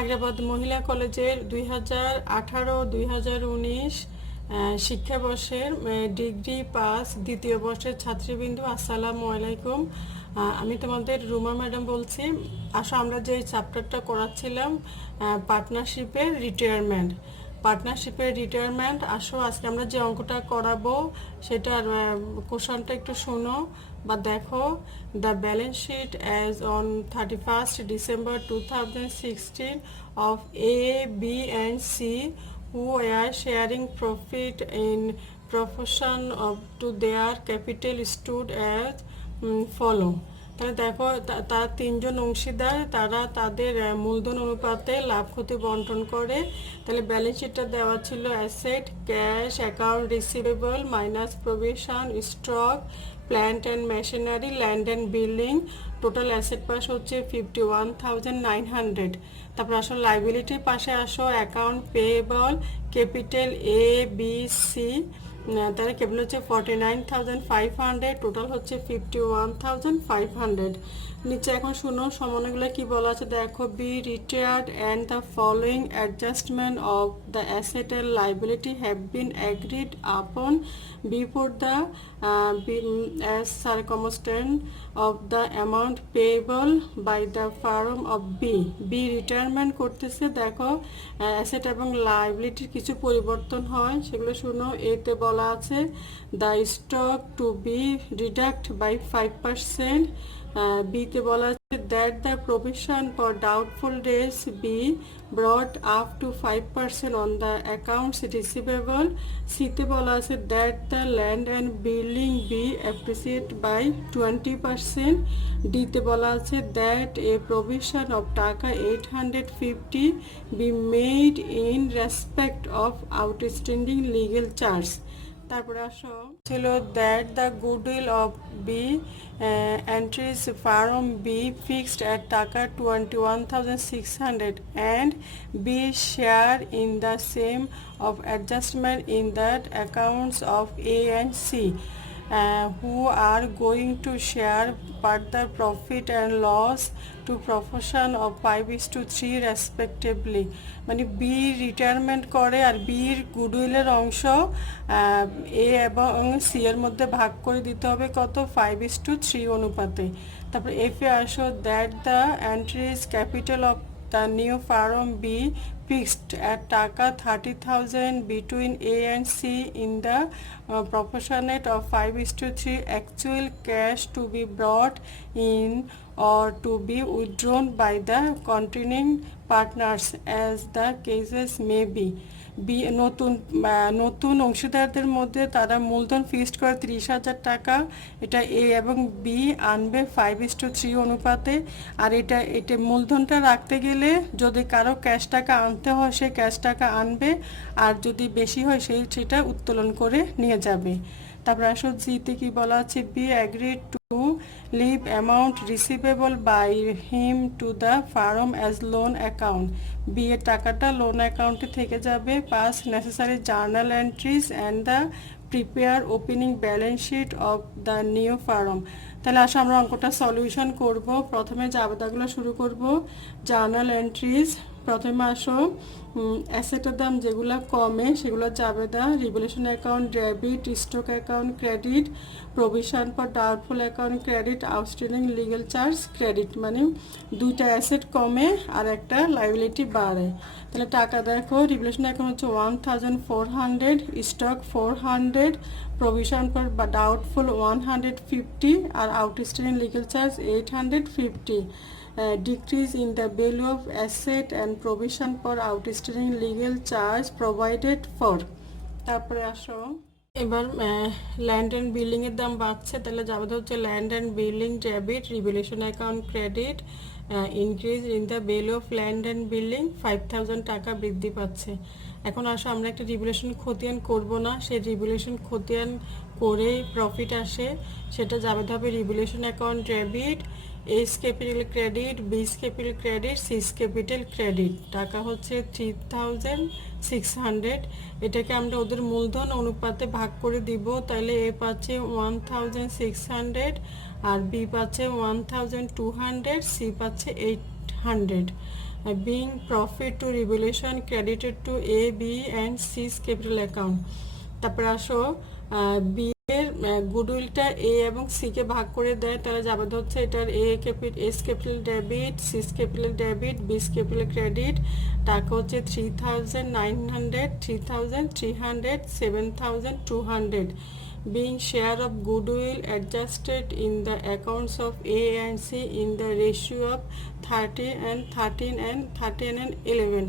আগ্রাবাদ মহিলা কলেজের 2018-2019 শিক্ষাবর্ষের degree pass দ্বিতীয় বর্ষের ছাত্রীবৃন্দু, আসসালামু আলাইকুম। আমি তোমাদের রুমা ম্যাডাম বলছি। আসো আমরা যে চ্যাপ্টারটা করাচ্ছিলাম পার্টনারশিপের রিটায়ারমেন্ট, আসো আজকে আমরা যে অঙ্কটা করাবো সেটার কোশ্চেনটা একটু শোনো বা দেখো। The balance sheet as on 31st December 2016 of A, B and C who are sharing profit in proportion of to their capital stood as follow. তাহলে দেখো তার তিনজন অংশীদার, তারা তাদের মূলধন অনুপাতে লাভ ক্ষতি বন্টন করে। তাহলে ব্যালেন্স শিটটা দেওয়া ছিল asset, cash, account receivable minus provision, stock, plant and machinery, land and building. Total asset পাস হচ্ছে 51,900। তারপর আসো লাইবিলিটির পাশে আসো account payable, capital A B C, তাহলে ক্যাপিটাল হচ্ছে 49,500, টোটাল হচ্ছে 51,500। নিচে এখন শুনো সমানগুলো কি বলা আছে দেখো। B retired and the following adjustment of the asset and liability have been agreed upon before the as circumstance of the amount payable by the firm of B retirement করতেছে। দেখো অ্যাসেট এবং লাইবিলিটির কিছু পরিবর্তন হয়, সেগুলো শুনো। এতে বলা আছে the stock to be deduct by 5%। বিতে বলা আছে that the provision for doubtful debts be brought up to 5% on the accounts receivable. সিতে বলা আছে that the land and building be appreciate by 20%। ডিতে বলা আছে দ্যাট এ প্রভিশন অফ টাকা 850 be made in respect of outstanding legal charge. তারপরে আসো ছিল that the goodwill of B entries firm be fixed at টাকা 21,600 and B share in the same of adjustment in that accounts of A and C who are going to share further profit and loss to proportion of 5:3 respectively। মানে B retirement করে আর বির গুডউইলের অংশ এ এবং C এর মধ্যে ভাগ করে দিতে হবে কত, 5:3 অনুপাতে। তারপর এফ এ আসো that the entries capital of the new firm be fixed at taka 30,000 between A and C in the proportionate of 5:3 actual cash to be brought in or to be withdrawn by the continuing partners as the cases may be। নতুন অংশীদারদের মধ্যে তারা মূলধন fixed করে 30,000 টাকা, এটা এ এবং B আনবে 5:3 অনুপাতে। আর এটা মূলধনটা রাখতে গেলে যদি কারো ক্যাশ টাকা আনতে হয় সে ক্যাশ টাকা আনবে, আর যদি বেশি হয় সেটা উত্তোলন করে নিয়ে যাবে। তারপর আসো জিতে কি বলা আছে, B agreed to leave amount receivable by him to the firm as loan account. B এর টাকাটা লোন অ্যাকাউন্টে থেকে যাবে। Pass necessary journal entries and the prepare opening balance sheet of the new firm. তাহলে আসো আমরা অঙ্কটা সলিউশন করব। প্রথমে জাবেদাগুলো শুরু করব। জার্নাল এন্ট্রিজ, প্রথমে আসো অ্যাসেটের দাম যেগুলো কমে সেগুলো জাবেদা। Revaluation account debit, stock account credit, provision for doubtful account credit, outstanding legal charge credit. মানে দুইটা অ্যাসেট কমে আর একটা লাইবিলিটি বাড়ে। তাহলে টাকা দেখো, রিভলিউশন অ্যাকাউন্ট হচ্ছে 1,400, স্টক 400, প্রভিশন ফর ডাউটফুল 150 আর outstanding legal charge 850। decrease in the value of asset and provision for outstanding legal charge provided for। তারপরে আসো এবার ল্যান্ড অ্যান্ড বিল্ডিং এর দাম বাড়ছে, তাহলে যাবে হচ্ছে land and building debit, revolution account credit, increase in the value of land and building 5,000 টাকা বৃদ্ধি পাচ্ছে। এখন আসো আমরা একটা রিভলিউশন খতিয়ান করব না, সেই রিভলিউশন খতিয়ান করে প্রফিট আসে, সেটা যাবে হবে revaluation account debit, A's capital credit, B's capital credit, C's capital credit. টাকা হচ্ছে 3,600। এটাকে আমরা ওদের মূলধন অনুপাতে ভাগ করে দিব, তাহলে এ পাচ্ছে 1,600 আর বি পাচ্ছে 1,200, সি পাচ্ছে 800। being profit to revaluation credited to A, B and C's capital account. তারপর আসো বি এর গুডউইলটা এ এবং সি কে ভাগ করে দেয়, তাহলে যাবে হচ্ছে এটার A's capital debit, C's capital debit, B's capital credit, টাকা হচ্ছে 3,900, 3,300, 7,200. Being share of goodwill adjusted in the accounts of A and C in the ratio of 30 and 13 and 13 and 11.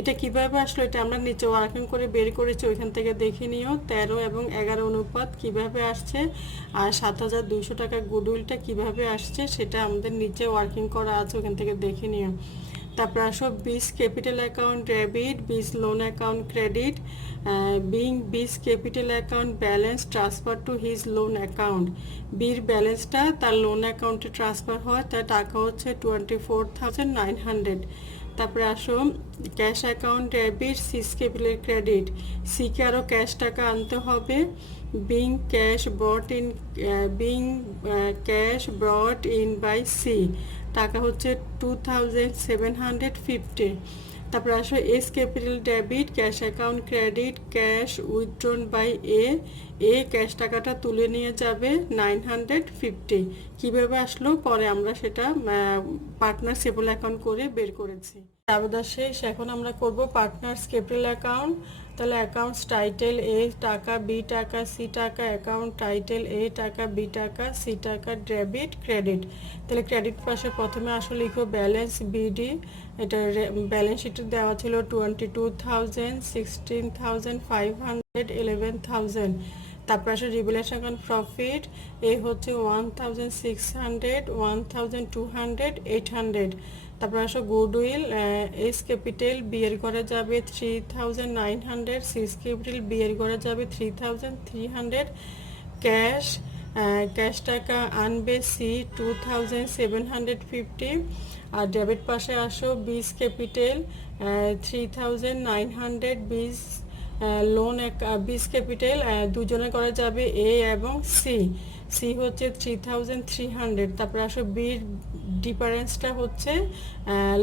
এটা কিভাবে আসলো এটা আমরা নিচে ওয়ার্কিং করে বের করেছি, ওইখান থেকে দেখে নিও 13 এবং 11 অনুপাত কিভাবে আসছে আর 7,200 টাকা গুডউইলটা কিভাবে আসছে সেটা আমাদের নিচে ওয়ার্কিং করা আছে, ওখান থেকে দেখে নিও। তারপর আসো বিস ক্যাপিটাল অ্যাকাউন্ট ডেবিট, বিস লোন অ্যাকাউন্ট ক্রেডিট, বিং বিস capital account balance transfer to his loan account. বির ব্যালেন্সটা তার লোন অ্যাকাউন্টে ট্রান্সফার হয়, তার টাকা হচ্ছে 24,900। তারপরে আসো cash account debit, C's capital credit, সিকে আরও ক্যাশ টাকা আনতে হবে। Being cash brought in by C, টাকা হচ্ছে 2,750। তারপর আসো A's capital debit, cash account credit, cash withdrawn by A cash টাকাটা তুলে নিয়ে যাবে 950। কিভাবে আসলো পরে আমরা সেটা পার্টনারশিপল অ্যাকাউন্ট করে বের করেছি। আবেদন শেষ, এখন আমরা করব পার্টনার্স ক্যাপিটাল অ্যাকাউন্ট। তাহলে অ্যাকাউন্টস টাইটেল এ টাকা, বি টাকা, সি টাকা, অ্যাকাউন্ট টাইটেল এ টাকা, বি টাকা, সি টাকা, ডেবিট ক্রেডিট। তাহলে ক্রেডিট পাশে প্রথমে আসলে লিখো ব্যালেন্স বিডি, এটা ব্যালেন্স শিটে দেওয়া ছিল 22,000, 16,500, 11,000। তারপর আসে রিভ্যালুয়েশন অন প্রফিট, এ হচ্ছে 1,600, 1,200, 800। তারপর আসো গুডউইল, এস ক্যাপিটাল বি এর ঘরে যাবে 3,900, সিস ক্যাপিটাল বি এর ঘরে যাবে 3,300। ক্যাশ টাকা আনবে সি 2,750। আর ডেবিট পাশে আসো বিস ক্যাপিটাল 3,900, লোন বিস ক্যাপিটাল দুজনে করা যাবে এ এবং সি হচ্ছে 3,300। তারপরে আসো বির ডিফারেন্সটা হচ্ছে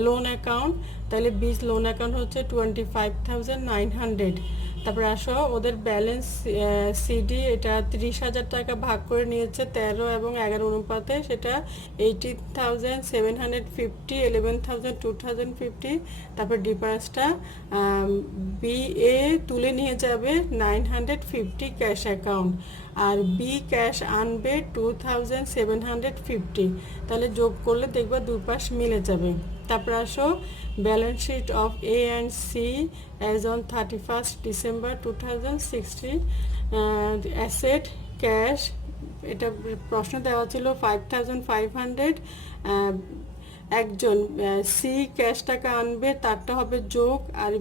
লোন অ্যাকাউন্ট, তাহলে বিস লোন অ্যাকাউন্ট হচ্ছে 25,900। তারপরে আসো ওদের ব্যালেন্স সিডি, এটা 30,000 টাকা ভাগ করে নিয়েছে 13 এবং 11 অনুপাতে, সেটা 18,750, 11,000, 2,050। তারপর ডিফারেন্সটা বি এ তুলে নিয়ে যাবে 950 ক্যাশ অ্যাকাউন্ট, আর বি ক্যাশ আনবে 2,750। তাহলে যোগ করলে দেখবা দুই পাশ মিলে যাবে। তারপর আসো balance sheet of A and C as on 31st December 2016। Asset cash, এটা প্রশ্ন দেওয়া ছিল 5,500। একজন সি ক্যাশ টাকা আনবে, তারটা হবে যোগ, আর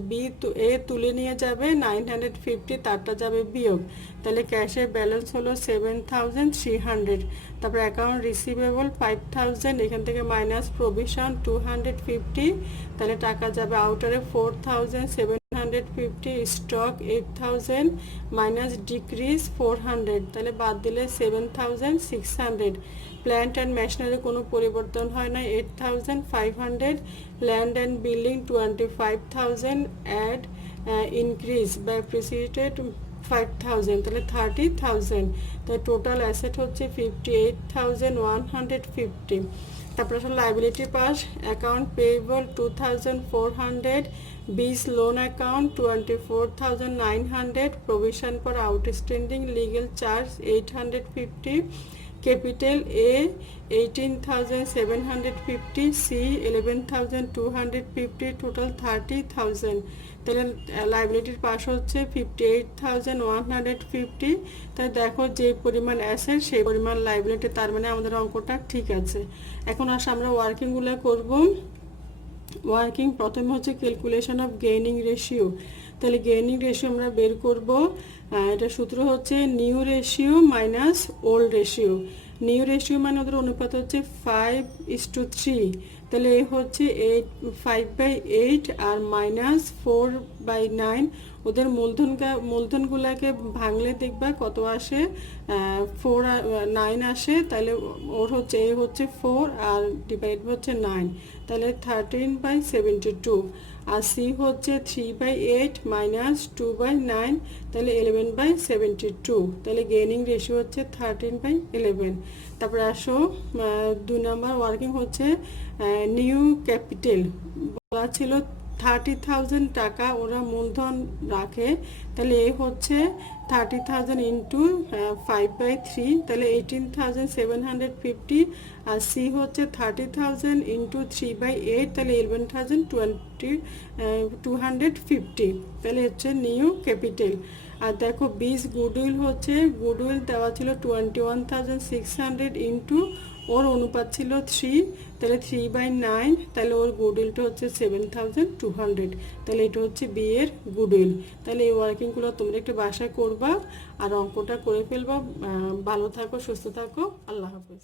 এ তুলে নিয়ে যাবে 950, তারটা যাবে বিয়োগ। তাহলে ক্যাশের ব্যালেন্স হলো 7,300। তারপর অ্যাকাউন্ট রিসিভেবল 5,000, এখান থেকে মাইনাস প্রভিশন 250, তাহলে টাকা যাবে আউটারে 4,750, স্টক 8,000 মাইনাস ডিক্রিজ 400, তাহলে বাদ দিলে 7,600। প্ল্যান্ট অ্যান্ড মেশিনারি কোনো পরিবর্তন হয় না 8,500। Land and building 25,000 add increase by appreciated 5,000, তাহলে 30,000। তাই টোটাল অ্যাসেট হচ্ছে 58,150। তারপর আসলে liability pass, account payable 2,400, B's loan account 24,900, provision for outstanding legal charge 850, capital A 18,750, C 11,250, total 30,000। তাহলে লাইবিলিটির পাশ হচ্ছে 58,150। তাই দেখো যে পরিমাণ অ্যাসেট সেই পরিমাণ লাইবিলিটি, তার মানে আমাদের অঙ্কটা ঠিক আছে। এখন আসলে আমরা ওয়ার্কিংগুলো করব। ওয়ার্কিং প্রথমে হচ্ছে ক্যালকুলেশন অফ গেইনিং রেশিও। তাহলে গেইনিং রেশিও আমরা বের করব, এটা সূত্র হচ্ছে new ratio minus old ratio. New ratio মানে ওদের অনুপাত হচ্ছে 5:3, তাহলে এ হচ্ছে 5/8 আর মাইনাস 4/9, ওদের মূলধনগুলোকে ভাঙলে দেখবা কত আসে, 9 আসে। তাহলে ওর হচ্ছে এ হচ্ছে 4 আর ডিভাইড হচ্ছে 9, তাহলে 13/72। আর সি হচ্ছে 3/8 মাইনাস 2/9, তাহলে 11/72। তাহলে গেইনিং রেশিও হচ্ছে 13/11। তারপরে আসো 2 নম্বর ওয়ার্কিং হচ্ছে নিউ ক্যাপিটাল। বলা ছিল 30,000 টাকা ওরা মূলধন রাখে, তাহলে এ হচ্ছে 30,000 ইন্টু 5/3, তাহলে 18,750। আর সি হচ্ছে 30,000 ইন্টু 3/8, তাহলে 11,250, তাহলে হচ্ছে নিউ ক্যাপিটাল। আর দেখো বিস গুডউইল হচ্ছে, গুডউইল দেওয়া ছিল 21,600 ইন্টু ওর অনুপাত ছিল 3, তাহলে 3/9, তাহলে ওর গুডউইলটা হচ্ছে 7,200, তাহলে এটা হচ্ছে বি এর গুডউইল। তাহলে এই ওয়ার্কিংগুলো তোমরা একটু বাসায় করবা আর অঙ্কটা করে ফেলবা। ভালো থাকো, সুস্থ থাকো, আল্লাহ হাফেজ।